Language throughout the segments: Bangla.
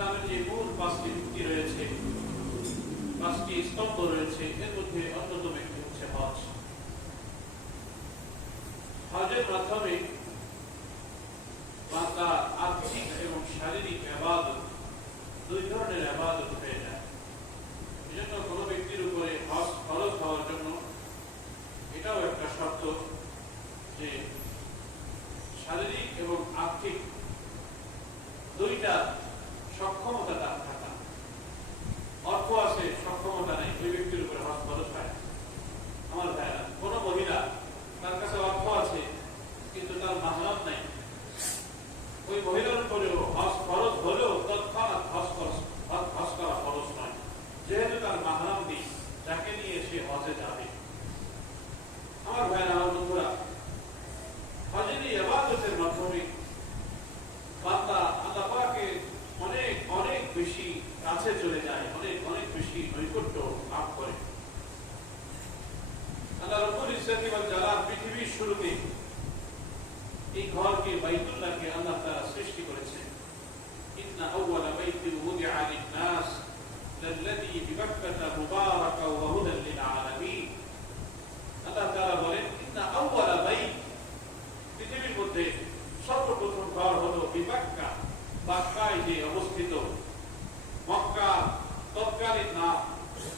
ইসলামের যে মূল 5টি ভিত্তি রয়েছে, 5টি স্তম্ভ রয়েছে, এর মধ্যে অন্যতম একটি হচ্ছে হজ। হজের মাধ্যমে বান্দা আর্থিক এবং শারীরিক ইবাদত, দুই ধরনের ইবাদত হয়ে যায়। এজন্য কোনো ব্যক্তির উপরে হজ ফরজ হওয়ার জন্য এটাও একটা শর্ত যে শারীরিক এবং আর্থিক দুইটা সক্ষমতা তার থাকা। অর্থ আছে, সক্ষমতা নেই, ওই ব্যক্তির উপরে হজ ফরজ হয়। আমার ভাইরা, কোন মহিলা তার কাছে অর্থ আছে কিন্তু তার মাহরাম নাই, ওই মহিলার উপরেও হজ ফরজ হলেও তৎক্ষণাৎ হজ করা ফরজ নয়, যেহেতু তার মাহরাম নেই যাকে নিয়ে সে হজে যাবে। আমার ভাইরা, আমার বন্ধুরা, হজের এই ইবাদতের মাধ্যমে বান্দা আল্লাহ পাকের অনেক অনেক বেশি কাছে চলে যায়, অনেক অনেক বেশি নৈকট্য লাভ করে। আল্লাহ রাব্বুল ইজ্জত ওয়াল জালাল পৃথিবীর শুরুতে এই ঘরকে, বাইতুল্লাহকে আল্লাহ তাআলা সৃষ্টি করেছেন। ইন্না আউওয়ালা বাইতিন উদিআ লিন-নাস লাল্লাযী বিবাক্কাতা মুবারাকাও ওয়া হুদাল লিল আলামিন। আল্লাহ তাআলা বলেন, ইন্না আউওয়ালা বাইত, পৃথিবীর মধ্যে সর্বপ্রথম ঘর হলো বিবাক্কা, বাক্কায় যে অবস্থিত। মক্কা তৎকালীন নাম,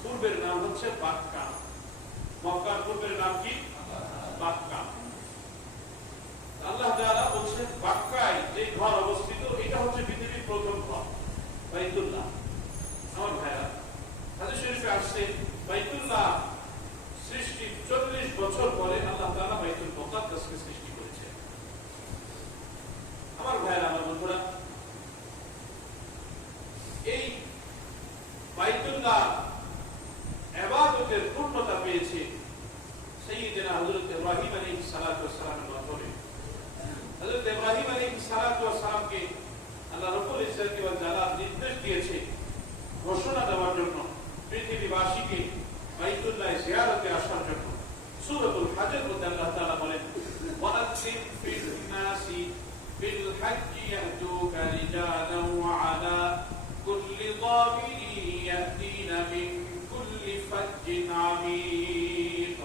পূর্বের নাম হচ্ছে বাক্কা। মক্কার পূর্বের নাম কি? বাক্কা। আল্লাহ তাআলা বলছেন বাক্কায় যে ঘর অবস্থিত, এটা হচ্ছে পৃথিবীর প্রথম ঘর, বাইতুল্লাহ। আমার ভাইরা, হাদিস শরীফে আসছে বাইতুল্লাহ সৃষ্টি 40 বছর পরে আল্লাহ তাআলা বাইতুল মুকাদ্দাসকে সৃষ্টি করেছে। আমার ভাইরা, আমার বন্ধুরা, এই বাইতুল্লাহ ইবাদতের পূর্ণতা পেয়েছে সাইয়্যিদনা হযরত ইব্রাহিম আলাইহিস সালাতু ওয়াস সালামের মাধ্যমে। হযরত ইব্রাহিম আলাইহিস সালাতু ওয়াস সালামকে আল্লাহ রাব্বুল ইজ্জত ওয়াল জালাল নির্দেশ দিয়েছে ঘোষণা দেওয়ার জন্য, পৃথিবীবাসীকে বাইতুল্লাহ জিয়ারতে আসার জন্য। সূরাতুল হজের মধ্যে আল্লাহ তাআলা বলেন, ওয়াআযিম ফিন নাসি বিল হজ্জি ইয়াতুকা রিজালান ওয়া আলা কুল্লি দাবিরিন ইয়াতিনা মিন কুল্লি ফাজ্জিন আমিক।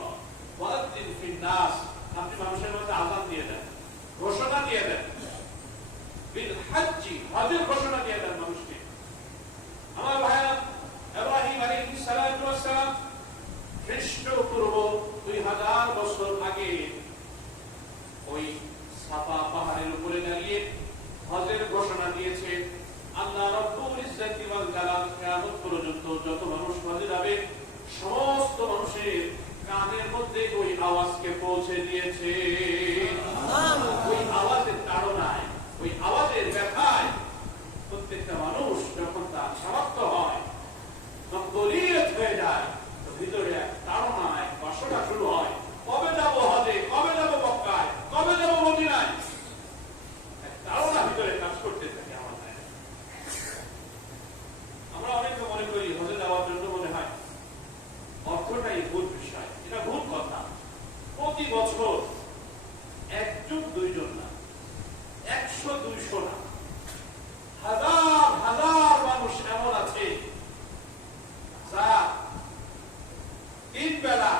ওয়াআযিম ফিন নাস, আপনি মানুষের মধ্যে আযান দিয়ে দেন, ঘোষণা দিয়ে দেন। বিল হজ্জি, হজের ঘোষণা দিয়ে দেন মানুষকে। আমার ভাইরা, ইব্রাহিম আলাইহিস সালাতু ওয়াস সালাম খ্রিস্টপূর্ব 2000 বছর আগে ওই সাফা পাহাড়ের উপরে দাঁড়িয়ে হজের ঘোষণা দিয়েছে। আল্লাহ রাব্বুল ইজ্জত ওয়াল জালাল কিয়ামত পর্যন্ত যত মানুষ হজে যাবে সমস্ত মানুষের কানের মধ্যে ওই আওয়াজকে পৌঁছে দিয়েছে। ওই আওয়াজের তাড়নায়, ওই আওয়াজের ব্যথায় প্রত্যেকটা মানুষ যখন তার সামর্থ্য হয়, মকবুলিয়ত হয়ে যায়, তো ভিতরে এক তাড়না, এক বাসনা শুরু হয়, কবে যাব হজে, কবে যাব মক্কায়, কবে যাব মদিনায়। এক তাড়না ভিতরে কাজ করতে থাকে। আমার ভাইরা, আমরা অনেকে মনে করি হজে যাওয়ার জন্য মনে হয় অর্থটাই ভুল বিষয়। এটা ভুল কথা। প্রতি বছর একজন, দুইজন না, 100, 200 না, হাজার হাজার মানুষ এমন আছে যারা 3 বেলা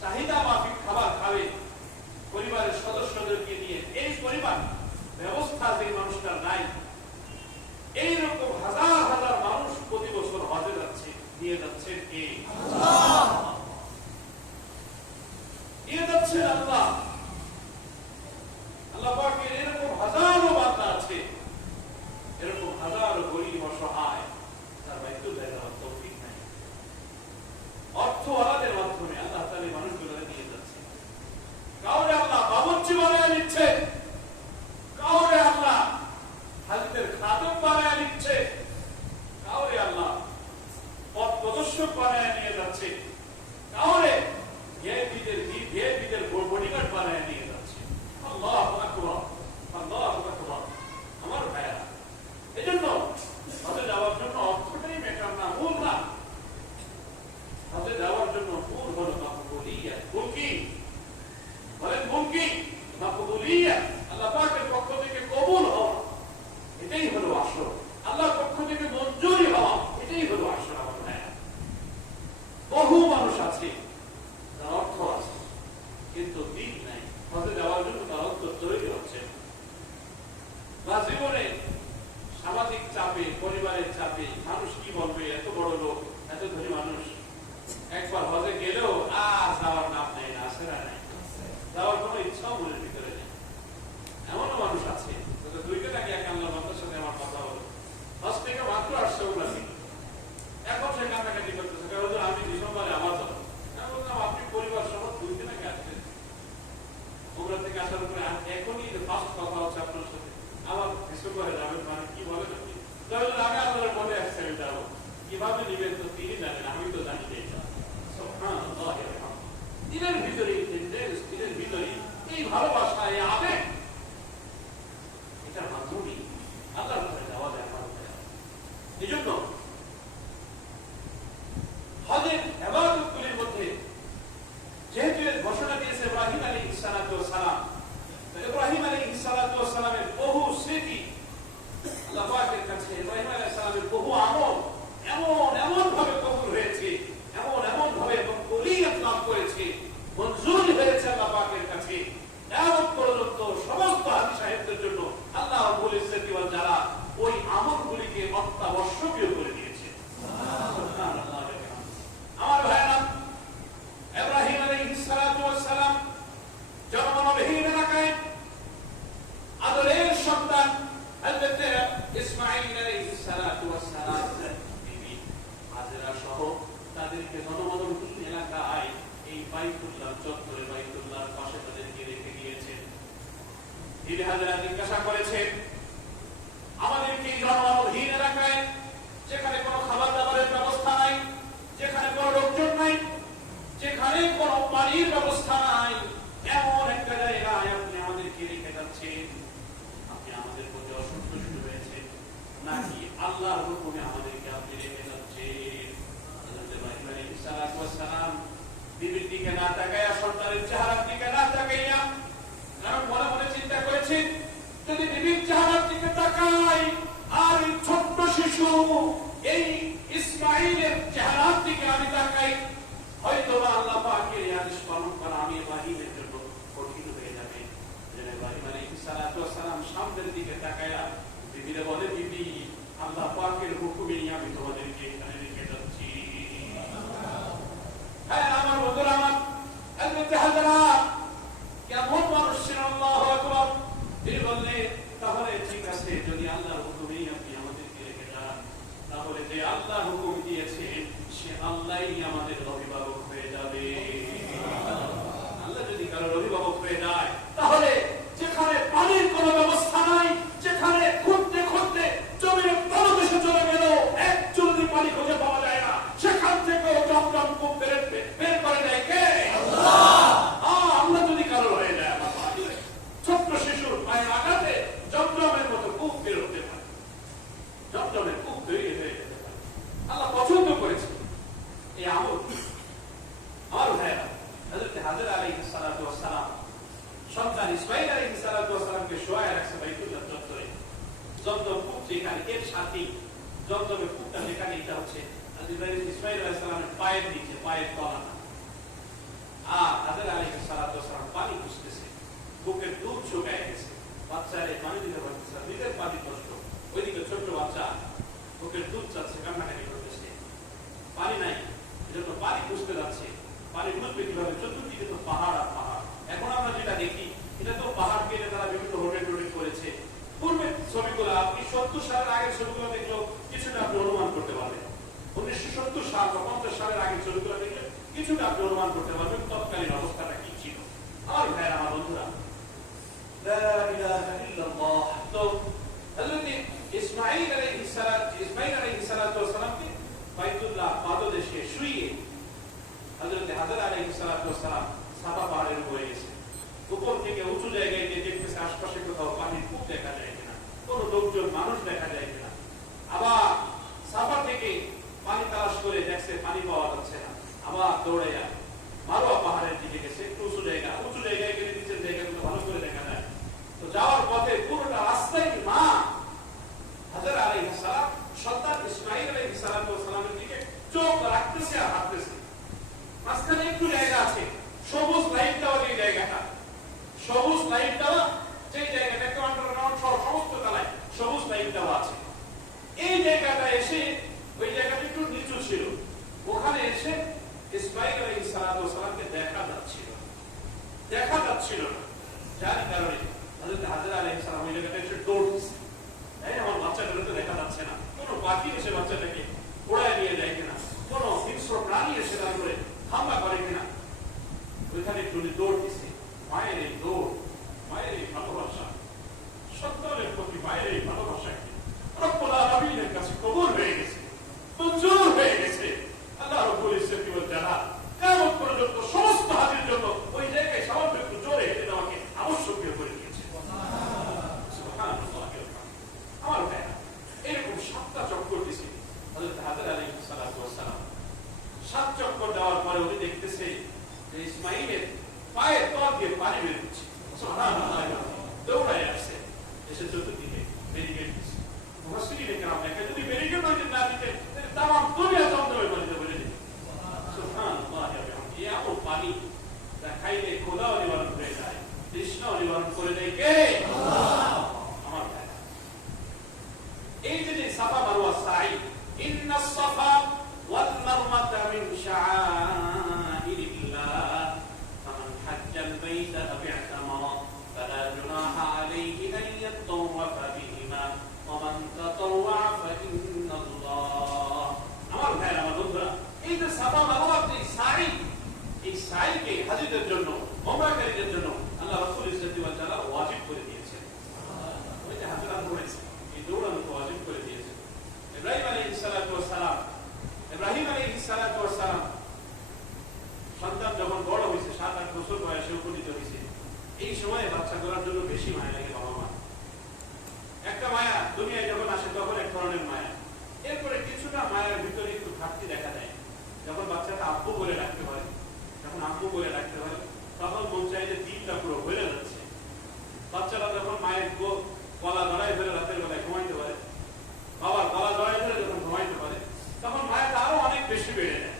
চাহিদা মাফিক খাবার খাবে পরিবারের সদস্যদেরকে নিয়ে। এই পরিবার ব্যবস্থা যে মানুষটার নাই, এইরকম হাজার হাজার মানুষ প্রতি বছর হজে যাচ্ছে। দিয়ে যাচ্ছেন কে? আল্লাহ। দিয়ে যাচ্ছেন আল্লাহ। আল্লাহ পাকের এরকম হাজারো বান্দা আছে, এরকম হাজারো গরীব অসহায়, তার বাইতুল্লাহ যাওয়ার তৌফিক নাই। অর্থওয়ালাদের মাধ্যমে আল্লাহ তাআলা মানুষগুলো নিয়ে যাচ্ছে। কাউরে আল্লাহ বাবুর্চি বানায় নিচ্ছে, কাউরে আল্লাহ হাজিদের খাদেম বানায় নিচ্ছে, কাউরে আল্লাহ পথ প্রদর্শক বানায় নিয়ে যাচ্ছে, কাউরে ভিআইপিদের বডিগার্ড বানায় নিয়ে যাচ্ছে। আল্লাহু আকবার, আল্লাহু আকবার। আমার ভাইয়া, এজন্য হজে যাওয়ার জন্য অর্থটাই ম্যাটার না, মূল না। হজে যাওয়ার জন্য মূল হলো মাকবুলিয়াত। মূল কি? বলেন মূল কি? মাকবুলিয়াত, আল্লাহ পাকের পক্ষ থেকে কবুল হওয়া। এটাই হলো আসল। আছে ইব্রাহিম আলাইহিস সালামের বহু আমল এমন ভাবে কবুল হয়েছে, এমন ভাবে এবং কলিয়ত লাভ করেছে, মঞ্জুর হয়েছে আল্লাহ পাকের কাছে। এমন পর্যন্ত সমস্ত হাজি সাহেবদের জন্য আল্লাহ রাব্বুল ইজ্জতি ওয়াল জালাল ওই আমলগুলিকে অত্যাবশ্যকীয় করে দিয়েছে। সুবহানাল্লাহ। আমার ভাইরা, ইব্রাহিম আলাইহিস সালাতু ওয়াস সালাম জনমানবহীন এলাকায় আদরের সন্তান হযরত ইসমাঈল আলাইহিস সালাতু ওয়াস সালাম বিবি হাজেরা সহ তাদেরকে জনমানবহীন এলাকায় এই বাইতুল্লাহ চত্বরে, বাইতুল্লাহর পাশে তাদেরকে রেখে গিয়েছেন। বিবি হাজেরা জিজ্ঞাসা করেছেন, আমাদেরকে এই জনমানবহীন এলাকায়, যেখানে কোনো খাবার দাবারের ব্যবস্থা নাই, যেখানে কোনো লোকজন নাই, যেখানে কোনো পানির ব্যবস্থা নাই, এমন একটা জায়গায় আপনি আমাদেরকে রেখে যাচ্ছেন, আপনি আমাদের প্রতি অসন্তুষ্ট হয়েছেন নাকি আল্লাহর হুকুমে আমাদেরকে আপনি রেখে যাচ্ছেন? হযরত ইব্রাহিম আলাইহিস সালাতু ওয়াস সালাম বিবির দিকে না তাকাইয়া, সন্তানের চেহারার দিকে না তাকাইয়া, কারণ মনে মনে চিন্তা করেছেন, যদি বিবির চেহারার দিকে তাকাই আর এই ছোট্ট শিশু এই ইসমাঈলের চেহারার দিকে আমি তাকাই, হয়তো আল্লাহ পাকের এই আদেশ পালন করা আমি ইব্রাহিমের জন্য কঠিন হয়ে যাবে। ইব্রাহিম আলাইহিস সালাতু ওয়াস সালাম সামনের দিকে তাকায়া বিবিরে বলে, বিবি, আল্লাহ পাকের হুকুমে আমি তোমাদেরকে এখানে রেখে যাচ্ছি। হ্যাঁ আমার বন্ধুরা, আমার হযরত হাজরা কেমন মানুষ ছিলেন, আল্লাহু আকবার। তিনি বললেন, তাহলে ঠিক আছে, যদি আল্লাহর হুকুমেই আপনি আমাদেরকে রেখে যান, তাহলে যে আল্লাহ হুকুম দিয়েছেন সে আল্লাহই আমাদের অভিভাবক হয়ে যাবে। আল্লাহ যদি কারোর অভিভাবক হয়ে যায়, তাহলে যেখানে পানির কোনো ব্যবস্থা নাই, যেখানে খুঁজতে খুঁজতে জমির তলদেশে চলে গেল এক চুল্লি পানি খুঁজে পাওয়া যায় না, সেখান থেকেও জমজম কূপ বের করে দেয় কে? আল্লাহ। আল্লাহ যদি কারোর হয়ে যায়, ছোট্ট শিশুর পায়ের আঘাতে জমজমের মতো কূপ বের হতে পারে, জমজমের কূপ তৈরি হয়ে যেতে পারে। আল্লাহ পছন্দ করেছে এই আমল। আমার ভাইরা, হযরত হাজরা আলাইহিস সালাতু ওয়াস সালাম সন্তান ইসমাঈল আলাইহিস সালাতু ওয়াস সালামকে শোয়ায় রাখছে বাইতুল্লাহ চত্বরে। জমজম কূপ যেখানে, এর সাথে জমজমের কূপটা যেখানে, এটা হচ্ছে ইসমাঈল আলাইহিস সালামের পায়ের নিচে, পায়ের তলাটা। আর হাজরা আলাইহিস সালাতু ওয়াস সালাম পানি খুঁজতেছে, বুকের দুধ শুকায় গেছে, বাচ্চারে পানি দিতে পারতেছে না, নিজের পানি কষ্ট, ওইদিকে ছোট্ট বাচ্চা বুকের দুধ চাচ্ছে, কান্নাকাটি করতেছে, পানি নাই, এজন্য পানি খুঁজতে যাচ্ছে। পানি খুঁজবে কিভাবে? চতুর্দিকে তো পাহাড় আর পাহাড়। এখন আমরা যেটা দেখি, এটা তো পাহাড় কেটে তারা বিভিন্ন হোটেল করেছে। পূর্বের ছবিগুলো, আপনি 70 সালের আগের ছবিগুলো দেখলেও কিছুটা আপনি অনুমান করতে পারবেন। 1970 সাল বা 50 সালের আগের ছবিগুলো দেখলে কিছুটা আপনি অনুমান করতে পারবেন তৎকালীন অবস্থাটা কি ছিল। আমার ভাইরা, আমার বন্ধুরা, লা ইলাহা ইল্লাল্লাহ। তো হযরত ইসমাঈল আলাইহিস সালাতু ওয়াস সালামকে বাইতুল্লাহ পাদদেশে শুইয়ে হযরত হাজরা আলাইহিস সালাতু ওয়াস সালাম সাফা পাহাড়ের উপরে গেছে। উপর থেকে উঁচু জায়গায় গিয়ে দেখতেছে আশপাশে কোথাও পানির কূপ দেখা যায় কিনা, কোন লোকজন মানুষ দেখা যায় কিনা। আবার সাফা থেকে পানি তালাশ করে দেখছে পানি পাওয়া যাচ্ছে না, আবার দৌড়াইয়া মারোয়া পাহাড়ের দিকে গেছে, একটু উঁচু জায়গায় গেলে নিচের জায়গাগুলো ভালো করে দেখা যায়। তো যাওয়ার পথে পুরোটা রাস্তায় মা হাজরা আলাইহিস সালাম সন্তান ইসমাঈল আলাইহিস সালাতু ওয়াস সালামের দিকে চোখ রাখতেছে আর হাঁটতেছে। মাঝখানে একটু জায়গা আছে, সবুজ লাইট দেওয়া, যে জায়গাটা সবুজ লাইট দেওয়া, যে জায়গাটা একটু আন্ডারগ্রাউন্ড সহ সমস্ত তলায় সবুজ লাইট দেওয়া আছে। এই জায়গাটা এসে, ওই জায়গাটা একটু নিচু ছিল, ওখানে এসে ইসমাঈল আলাইহিস সালাতু ওয়াস সালামকে দেখা যাচ্ছিল না। যার কারণে হযরত হাজরা আলাইহিস সালাম ওই জায়গাটা এসে দৌড় দিচ্ছে, আমার বাচ্চাটাকে তো দেখা যাচ্ছে না, কোনো পাখি এসে বাচ্চাটাকে উড়ায় নিয়ে যায় কিনা, কোনো হিংস্র প্রাণী এসে তার উপরে হামলা করে কিনা, ওইখানে একটু দৌড় দিচ্ছে। মায়ের এই দৌড়, মায়ের এই ভালোবাসা, সন্তানের প্রতি মায়ের এই ভালোবাসা রব্বুল আলামিনের কাছে কবুল হয়ে গেছে, মঞ্জুর হয়ে গেছে। আল্লাহ রাব্বুল ইজ্জতি ওয়াল জালাল কিয়ামত পর্যন্ত সমস্ত হাজির জন্য ওই জায়গায় সামান্য একটু জোরে হেঁটে দেওয়াকে আবশ্যকীয় করে দিয়েছে। সুবহানাল্লাহ। আমার ভাইরা, এরকম 7টা চক্কর দিয়েছে হযরত হাজরা আলাইহিস সালাতু ওয়াস সালাম। 7 চক্কর দেওয়ার পরে উনি দেখতেছে যে ইসমাঈলের পায়ের তল দিয়ে পানি বের হচ্ছে। সুবহানাল্লাহ। দৌড়ায় আসছে, এসে চতুর্দিকে ব্যারিকেড দিচ্ছে। মুফাসসিরিন কেরাম এই যে সাফা মারওয়া সাই, ইন্নাস সাফা ওয়াল মারওয়াতা মিন শাআইরিল্লাহ ফামান হাজ্জাল বাইতা আও ইতামারা ফালা জুনাহা আলাইহি আন ইয়াতাওয়াফা বিহিমা ওয়া মান তাতাওয়া ফা ইন্নাল্লাহ। আমার ভাইরা, আমার বন্ধুরা, এই যে সাফা মারওয়া সাই, এই সাইকে হাজীদের জন্য, ওমরাকারীদের জন্য আল্লাহ রাসূল সাল্লাল্লাহু আলাইহি ওয়াসাল্লাম ওয়াজিব করে দিয়েছেন। ওই যে হাজরাত বলেছে এই দৌড়ানো ওয়াজিব করে দিয়েছে। ইব্রাহিম আলাইহিস সালাতু ওয়াস সালাম, ইব্রাহিম আলাইহিস সালাতু ওয়াস সালাম সন্তান যখন বড় হয়েছে, 7-8 বছর বয়সে উপনীত হয়েছে, এই সময়ে বাচ্চা করার জন্য বেশি মায়া লাগে বাবা মা। একটা মায়া দুনিয়ায় যখন আসে তখন এক ধরনের মায়া, এরপরে কিছুটা মায়ের ভিতরে একটু ঘাটতি দেখা দেয়। যখন বাচ্চাটা আব্বু বলে ডাকতে পারে, যখন আব্বু বলে ডাকতে পারে, তখন মন চাই যে দিনটা পুরো হয়ে যাচ্ছে। বাচ্চারা যখন মায়ের গলা জড়াই ধরে রাতের বেলায় ঘুমাইতে পারে, বাবার গলা জড়াই ধরে যখন ঘুমাইতে পারে, তখন মায়াটা আরো অনেক বেশি বেড়ে যায়।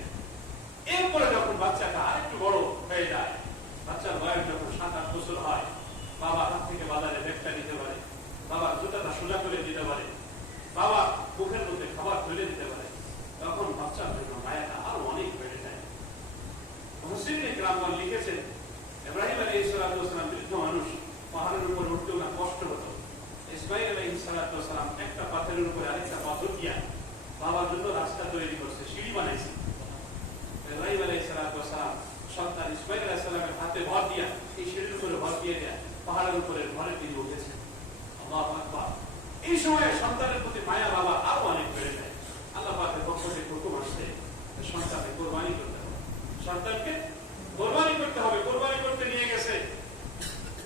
এরপরে যখন বাচ্চাটা আরেকটু বড় হয়ে যায়, বাচ্চার বয়স যখন 7-8 বছর হয়, বাবা হাত থেকে বাজারে ব্যাগটা নিতে পারে, বাবার জুতাটা সোজা করে দিতে পারে, বাবা মুখের মধ্যে খাবার তুলে দিতে পারে, তখন বাচ্চার জন্য মায়াটা আরো অনেক বেড়ে যায়। মুফাসসিরিন কিরাম লিখেছেন, ইব্রাহিম আলাইহিস সালাতু ওয়াস সালাম বৃদ্ধ মানুষ, পাহাড়ের উপর উঠতেও না কষ্ট হতো। ইসমাঈল আলাইহিস সালাতু ওয়াস সালাম একটা পাথরের উপরে আরেকটা পাথর দিয়া বাবার জন্য রাস্তা তৈরি করছে, সিঁড়ি বানাইছে। ইব্রাহিম আলাইহিস সালাতু ওয়াস সালাম সন্তান ইসমাঈল আলাইহিস সালামের হাতে ভর দিয়া, এই সিঁড়ির উপরে ভর দিয়ে দেয়া পাহাড়ের উপরে ঘরে তিনি উঠেছেন। আল্লাহু আকবার। এই সময়ে সন্তানের প্রতি মায়া বাবা আরো অনেক বেড়ে যায়। আল্লাহ পাকের পক্ষ থেকে হুকুম আসছে, সন্তানকে কুরবানি করতে হবে, সন্তানকে কুরবানি করতে হবে। কুরবানি করতে নিয়ে গেছে,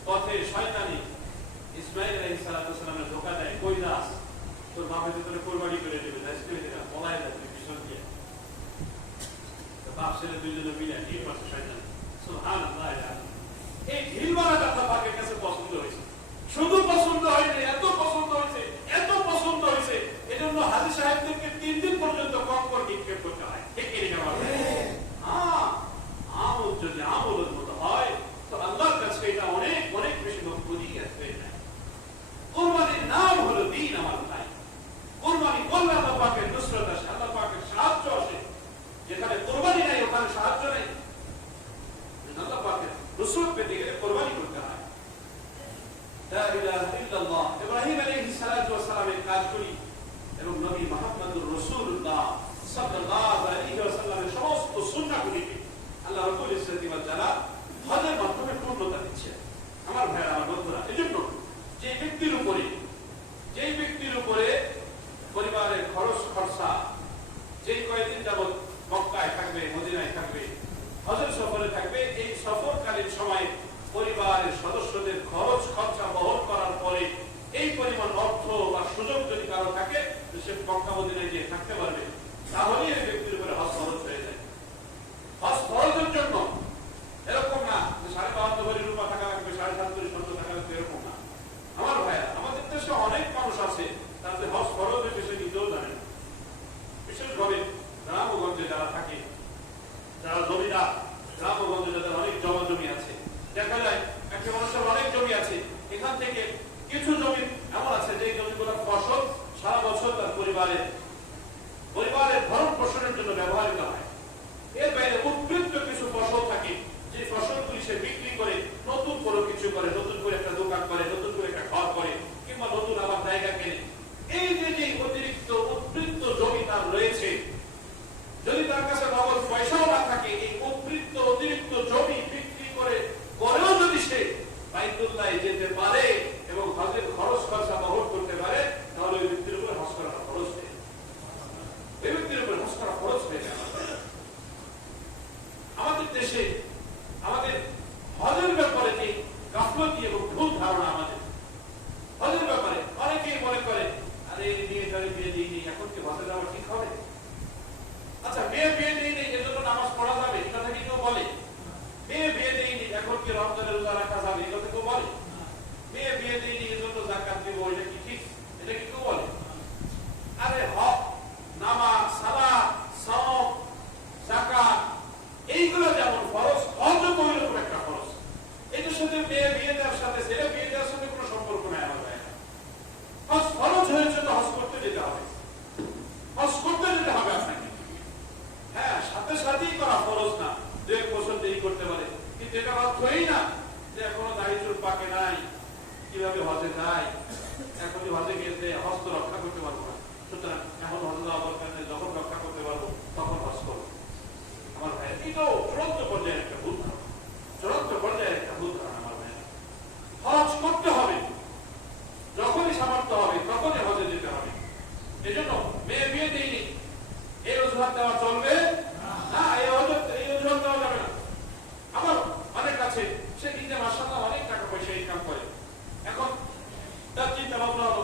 পথে শয়তানি ইসমাঈল আলাইহিস সালাতু ওয়াস সালামের ধোঁকা দেয়, কই দাস তোর বাপের ভিতরে কুরবানি করে দেবে, আজকে এটা পলায় যাবে পিছন দিয়ে। তো বাপ ছেলে দুইজনে মিলে ঢিল মারছে শয়তান। সুবহানাল্লাহ। এই ঢিল মারাটা আল্লাহ পাকের কাছে পছন্দ হয়েছে। শুধু পছন্দ হয়নি, এত পছন্দ হয়েছে, এত পছন্দ হয়েছে, এজন্য হাজী সাহেবদেরকে 3 দিন পর্যন্ত কম করে নিক্ষেপ করতে হয়। ঠিক কি না? আমল যদি আমলের মতো হয়, তো আল্লাহর কাছে এটা অনেক অনেক বেশি মকবুলিয়ত হয়ে যায়। কুরবানির নাম হলো দ্বীন। আমার ভাই, কুরবানি করলে আল্লাহ পাকের নুসরত আসে, আল্লাহ পাকের সাহায্য আসে। যেখানে কুরবানি নাই ওখানে সাহায্য নেই। আল্লাহ পাকের নুসরত পেতে গেলে কুরবানি করতে হয়। লা ইলাহা ইল্লাল্লাহ। ইব্রাহিম আলাইহিস সালাতু ওয়াস সালামের কাজগুলি এবং নবী মুহাম্মদুর রাসূলুল্লাহ সাল্লাল্লাহু আলাইহি ওয়াসাল্লামের সমস্ত সুন্নাহগুলিকে আল্লাহ রাব্বুল ইজ্জতি ওয়াল জালাল হজের মাধ্যমে পূর্ণতা দিচ্ছেন। আমার ভাইরা, আমার বন্ধুরা, এজন্য যে ব্যক্তির উপরে পরিবারের খরচ খরচা, যে কয়েকদিন যাবত মক্কায় থাকবে, মদিনায় থাকবে, হজের সফরে থাকবে, এই সফরকালীন সময়ে পরিবারের সদস্যদের খরচ খরচা বহন করার পরে এই পরিমাণ অর্থ বা সুযোগ যদি কারো থাকে, সে মক্কা মদিনায় গিয়ে থাকতে পারবে, তাহলে এই ব্যক্তির উপরে হজ ফরজ হয়ে যায়। হজ ফরজের জন্য এরকম না যে 52 ভরি রূপা টাকা লাগবে, 7.5 ভরি স্বর্ণ টাকা লাগবে, এরকম না। আমার ভাইয়া, আমাদের দেশে অনেক মানুষ আছে তাদের হজ ফরজের বিষয়ে নিজেও জানেন। বিশেষভাবে গ্রামগঞ্জে যারা থাকে, যারা জমিদার, গ্রামগঞ্জে যাদের অনেক জমা জমি আছে, দেখা যায় একটা মানুষের অনেক জমি আছে, এখান থেকে কিছু জমি এমন আছে যে জমিগুলোর ফসল সারা বছর তার পরিবারের ভরণ পোষণের জন্য ব্যবহৃত হয়। এর বাইরে উৎকৃষ্ট কিছু ফসল থাকে, যে ফসলগুলি সে বিক্রি করে নতুন কোনো কিছু করে, নতুন করে একটা দোকান করে, নতুন করে একটা ঘর করে, কিংবা নতুন আবার জায়গা কেনে। এই যে অতিরিক্ত উৎকৃষ্ট জমি তার রয়েছে, যদি তার কাছে নগদ পয়সাও না থাকে, এই অতিরিক্ত জমি বিক্রি করেও যদি সে বাইতুল্লাহে যেতে পারে এবং হজের খরচ খরচা বহন করতে পারে, তাহলে ওই ব্যক্তির উপরে হজ করা খরচ হয়ে যায়। ওই ব্যক্তির উপরে হজ করা খরচ হয়ে যায়। আমাদের দেশে আমাদের হজের ব্যাপারে যে গাফলতি এবং ভুল ধারণা, আমাদের হজের ব্যাপারে অনেকেই মনে করে, আরে বিয়ে দিইনি, এখন কি হজে যাওয়া ঠিক হবে? আচ্ছা, মেয়ে বিয়ে দিইনি এজন্য নামাজ পড়া যাবে, এটা থেকে কেউ বলে? মেয়ে বিয়ে দিইনি এখন কি রমজানের রোজা রাখা যাবে, এটা কেউ বলে? মেয়ে বিয়ে দিইনি এজন্য যাকাত দিব, এটা কি ঠিক? এটা কি কেউ বলে? আরে হক, নামাজ, সালাত, সাওম, যাকাত, এইগুলো যেমন ফরজ, হজও ওইরকম একটা ফরজ। এটার সাথে মেয়ে বিয়ে দেওয়ার সাথে ছেলে বিয়ে দেওয়ার সাথে কোনো সম্পর্ক নাই। আমার ভাই, হজ ফরজ হয়েছে তো হজ করতে যেতে সুতরাং এখন হজ যাওয়া দরকার নেই, যখন রক্ষা করতে পারবো তখন হজ করবো। আমার ভাই এটাও চূড়ান্ত পর্যায়ের একটা ভুল ধারণা, চূড়ান্ত পর্যায়ের একটা ভুল ধারণা। আমার ভাই হজ করতে হবে, যখনই সামর্থ্য হবে তখনই হজে যেতে হবে। এজন্য মেয়ে বিয়ে দিইনি এই অজুহাত দেওয়া চলবে না, এই অজুহাত দেওয়া যাবে না। আমার অনেক কাছে সে নিজে মাশাআল্লাহ অনেক টাকা পয়সা ইনকাম করে, এখন তার চিন্তা ভাবনা হলো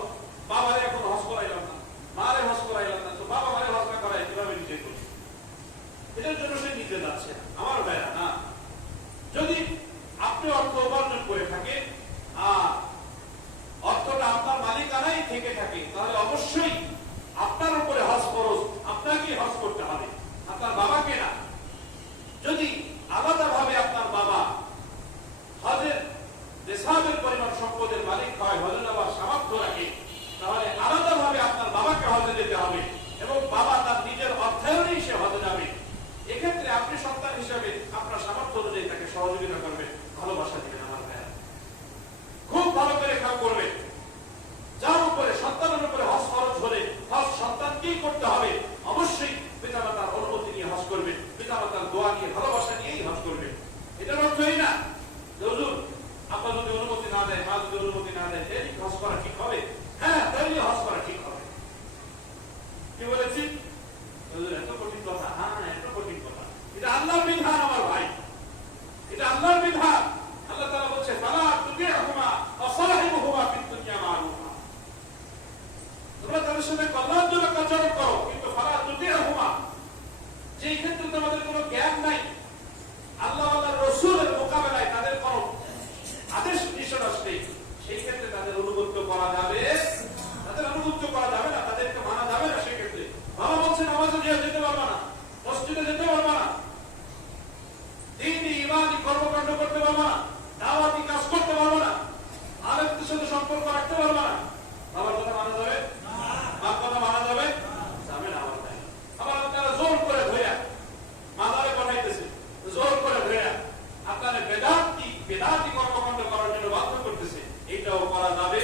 বাবারে এখন হজ করাইলাম না, মারে হজ করাইলাম না, তো বাবা মারে হজ না করাই কিভাবে নিজে করি, এটার জন্য সে নিজে যাচ্ছে। আমার ভাইরা না, যদি আপনি অর্থ উপার্জন করে থাকেন আর অর্থটা আপনার মালিকানাই থেকে থাকে, তাহলে অবশ্যই আপনার উপরে হজ ফরজ, আপনাকে হজ করতে হবে, আপনার বাবাকে না। যদি আলাদাভাবে আপনার বাবা হজের নিসাবের পরিমাণ সম্পদের মালিক হয়, হজে যাওয়ার সামর্থ্য রাখে, তাহলে আলাদাভাবে আপনার বাবাকে হজে যেতে হবে এবং বাবা তার নিজের অর্থায়নেই সে হজে যাবে। এক্ষেত্রে আপনি সন্তান হিসেবে আপনার সামর্থ্য অনুযায়ী তাকে সহযোগিতা করবেন, ভালোবাসা দিবেন। আমার ভাইয়া খুব ভালো করে খেয়াল করবেন, যার উপরে সন্তানের উপরে হজ ফরজ হলে হজ সন্তানকেই করতে হবে। অবশ্যই পিতামাতার অনুমতি নিয়ে হজ করবেন, পিতামাতার দোয়া নিয়ে ভালোবাসা নিয়েই হজ করবেন। এটার অর্থ এই না যে হুজুর আপনার যদি অনুমতি না দেয়, মা যদি অনুমতি না দেয়, তাহলে হজ করা ঠিক হবে। হ্যাঁ, তাহলে হজ করা ঠিক হবে। কি বলেছি হুজুর? এত কঠিন কথা? হ্যাঁ, এত কঠিন কথা। এটা আল্লাহর বিধান আমার ভাই, এটা আল্লাহর বিধান। আল্লাহ তাআলা বলছে ফালা তুতি'হুমা ওয়া সাহিবহুমা ফিদ দুনিয়া মা'রুফা, তোমরা তাদের সাথে কল্যাণজনক আচরণ করো, কিন্তু ফালা তুতি'হুমা, যে ক্ষেত্রে তোমাদের কোনো জ্ঞান নাই, আল্লাহ আল্লাহর রাসূলের মোকাবেলায় তাদের কোনো আদেশ নিষেধ আসবে, সেই ক্ষেত্রে তাদের অনুগত্য করা যাবে, তাদের অনুগত্য করা যাবে না, তাদেরকে মানা যাবে না। সেই ক্ষেত্রে বাবা বলছে নামাজে যেতে পারবা না, মসজিদে যেতে পারবা না, দ্বীনি ইমানি কর্মকাণ্ড করতে পারবা না, দাওয়াতি কাজ করতে পারবা না, আলেমদের সাথে সম্পর্ক রাখতে পারবা না, বাবার কথা মানা যাবে? মার কথা মানা যাবে? যাবে না। আমার ভাই, আবার আপনারা জোর করে ধরে মাজারে পাঠাইতেছে, জোর করে ধরে আপনারা বেদাতি কর্মকাণ্ড করার জন্য বাধ্য করতেছে, এইটাও করা যাবে